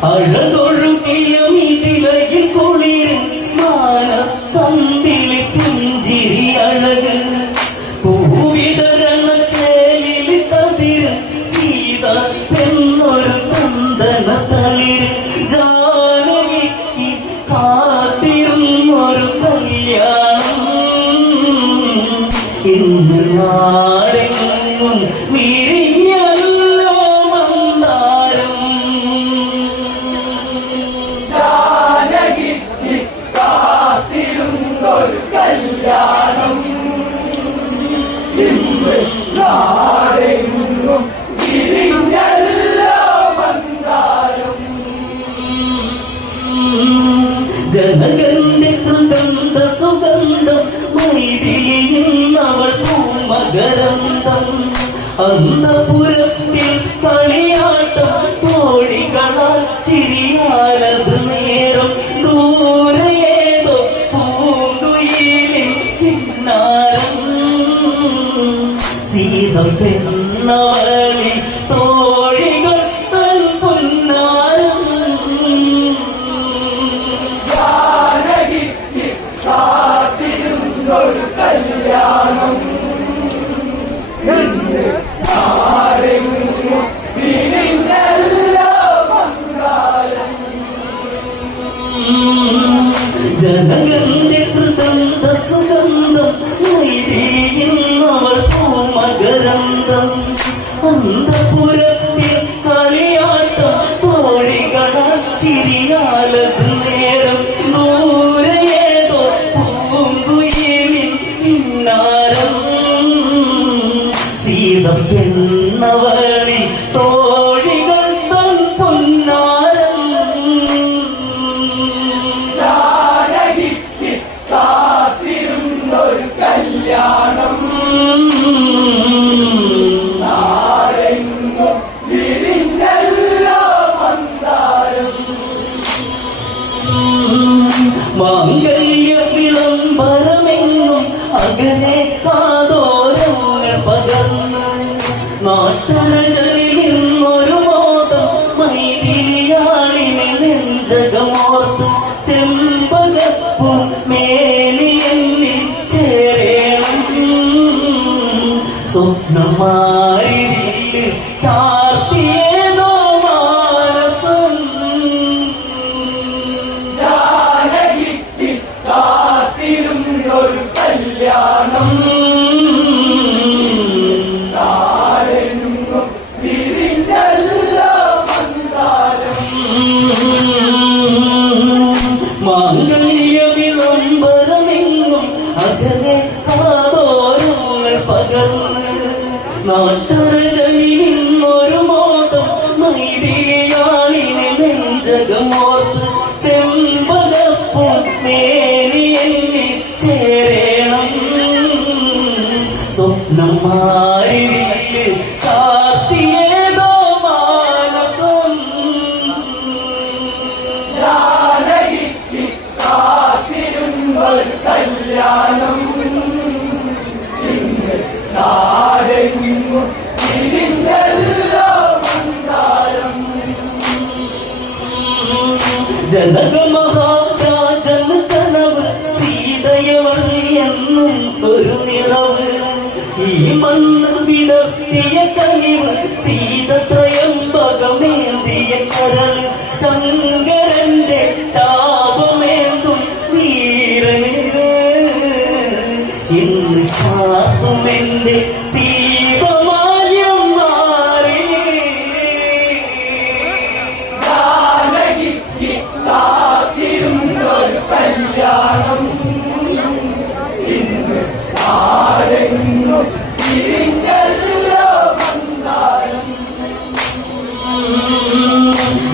啊，人都。my mọi thế സ്വപ്നം മാറി കനവ് സീതയവൾ എന്നും ഒരു നിറവ് മണ്ണ് വിടർത്തിയ കനിവ് സീതത്രയംബകമേന്തിയ കരൾ.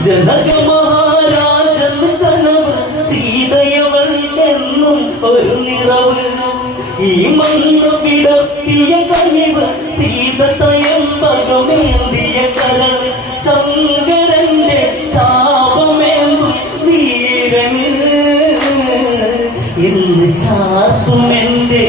ജനക മഹാരാജൻ കനവ് സീതയവൾ ഒരു നിറവ് ഈ മണ്ണ് പിടർത്തിയ കനിവ് സീത തയമ്പകമേന്തിയ കരൾ ശങ്കരന്റെ ചാപമേന്തും വീരന് ഇന്ന് ചാത്തുമെന്റെ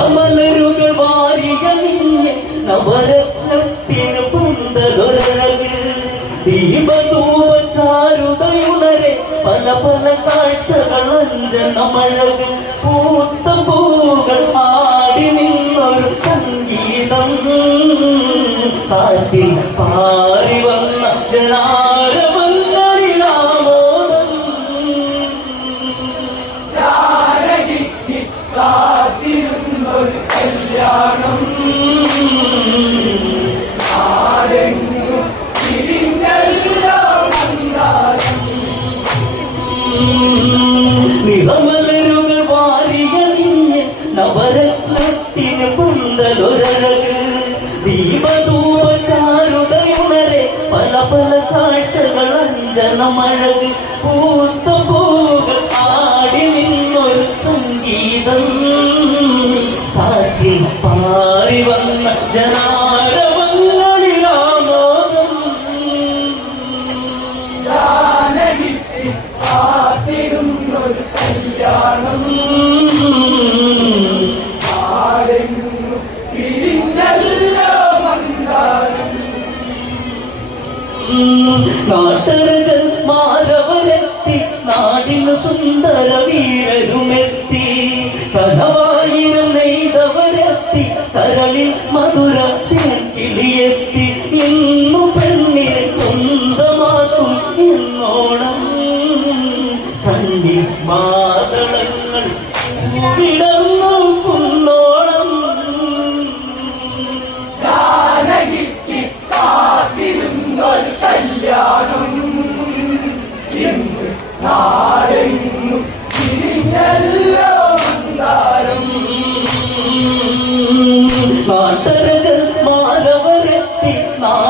നിറമലരുകൾ നിന്നെ നവരത്നത്തിന് പന്തലൊരഴക് ദീപധൂപ ചാരുതയുണരെ പല പല കാഴ്ചകൾ അഞ്ചനമഴക് പൂത്ത പൂകൾ ആടി നിന്നൊരു സംഗീതം. കാറ്റിൽ പാറി വന്ന ജനാരവങ്ങളിലാമോദം കരളിൽ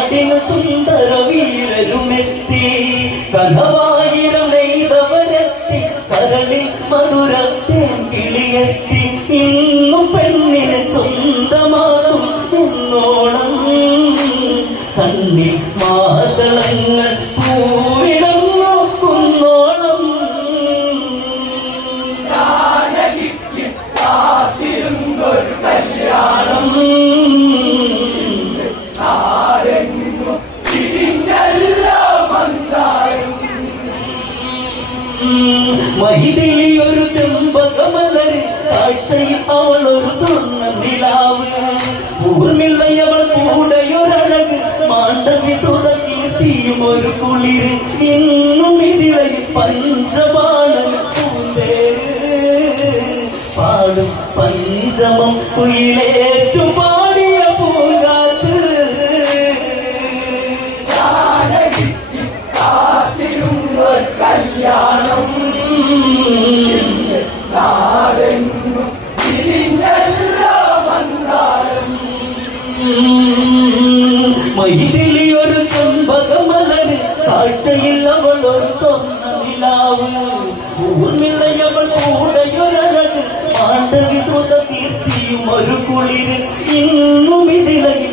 നാടിന് സുന്ദര വീരരുമെത്തി കനവായിരം നെയ്തവരെത്തി കരളിൽ മധുര ஒரு குளிர் இன்னும் இதிலை பஞ்சபாணன் பூந்தேரு பாடும் பஞ்சமம் குயிலேற்றும் பாடிய பூங்காத்து கல்யாணம் ഒരു കുളിര് ഇന്നും ഇതിലയിൽ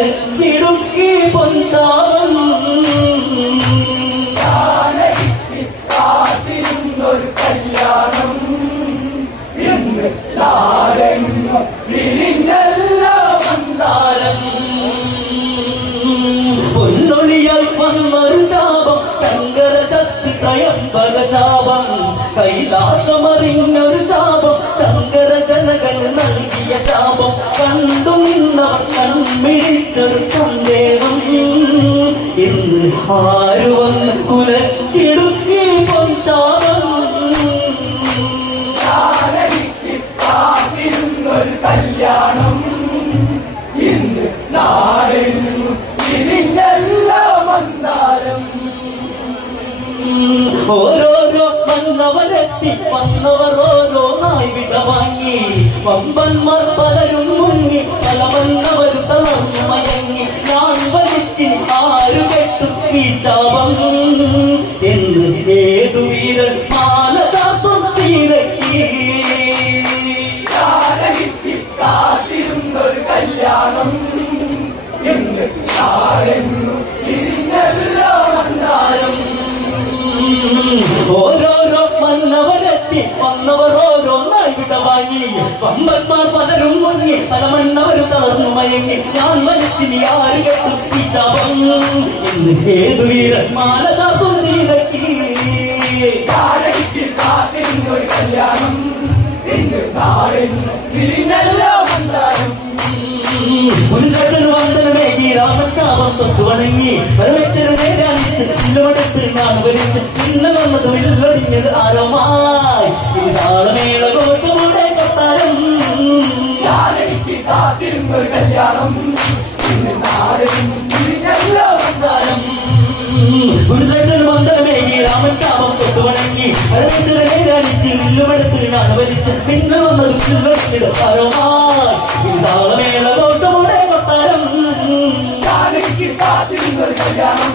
കൈലാസമറിഞ്ഞൊരു ചാപം ശങ്കര ജനകൻ നൽകിയ ചാപം കണ്ടു നിന്നവർ കൺമിഴിച്ചൊരു സന്ദേഹം ഇന്ന് ആരു திப்பன்னவரோரோ நாய் விடவாங்கி வம்பன் വന്നവർ ഓരോന്നായി വിട വാങ്ങി പമ്പന്മാർ പലരും മുങ്ങി പലമണ്ണവരും തളർന്നു മയങ്ങി. ഞാൻ മനസ്സിനി ആര് കെട്ടും ഈ ചാപം ഇന്ന് ഏതു ചെയ്തക്കി ജാനകിക്ക് കല്യാണം. ഒരു ചേട്ടൻ വന്ദനമേകി തൊട്ടു വണങ്ങി. പരമേശ്വരൻ നേരാണിച്ച് ഇല്ലവടത്ത് ഞാൻ വലിച്ച് ഇന്ന് വന്നതും ആരമായി കാത്തിരുന്നൊരു കല്യാണം. ഇന്ന് നാടെങ്ങും വിരിഞ്ഞല്ലോ മന്ദാരം ഒരു ചേട്ടൻ വന്ദനമേകി രാമച്ചാപം തൊട്ടു വണങ്ങി. പരമേശ്വരൻ നേരാണിച്ച് ഇല്ലവടത്ത് പിന്നെ ഇന്ന് വന്നത് വില്ലൊടിഞ്ഞത് ആരമായി ഇതാളമേള കൊട്ടാരം. ജാനകിക്ക് കാത്തിരുന്നൊരു കല്യാണം.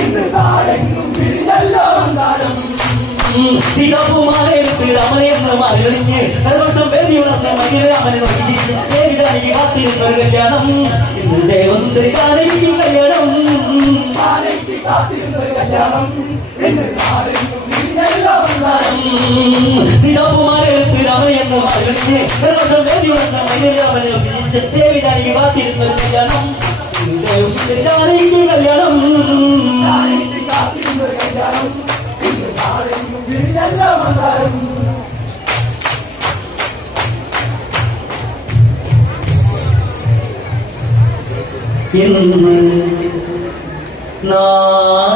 ഇന്ന് നാടെങ്ങും വിരിഞ്ഞല്ലോ മന്ദാരം സീതാകുമാരേക്ക് രാമനെന്ന് മറിയണിഞ്ഞ് കരവർഷം വേദി ഉണർന്ന് മകിരാമനെ നോക്കി ദേവിതാനിക്ക് കാത്തിരുന്നൊരു കല്യാണം ഇന്ന് ദേവസുന്ദരി കാണിക്ക് കല്യാണം ജാനകിക്ക് കാത്തിരുന്നൊരു കല്യാണം ഇന്ന് നാടെങ്ങും വിരിഞ്ഞല്ലോ മന്ദാരം സീതാകുമാരേക്ക് രാമനെന്ന് മറിയണിഞ്ഞ് കരവർഷം വേദി ഉണർന്ന് മകിരാമനെ നോക്കി ദേവിതാനിക്ക് കാത്തിരുന്നൊരു കല്യാണം ഇന്ന് ദേവസുന്ദരി കാണിക്ക് ഇന്ന് നാടെങ്ങും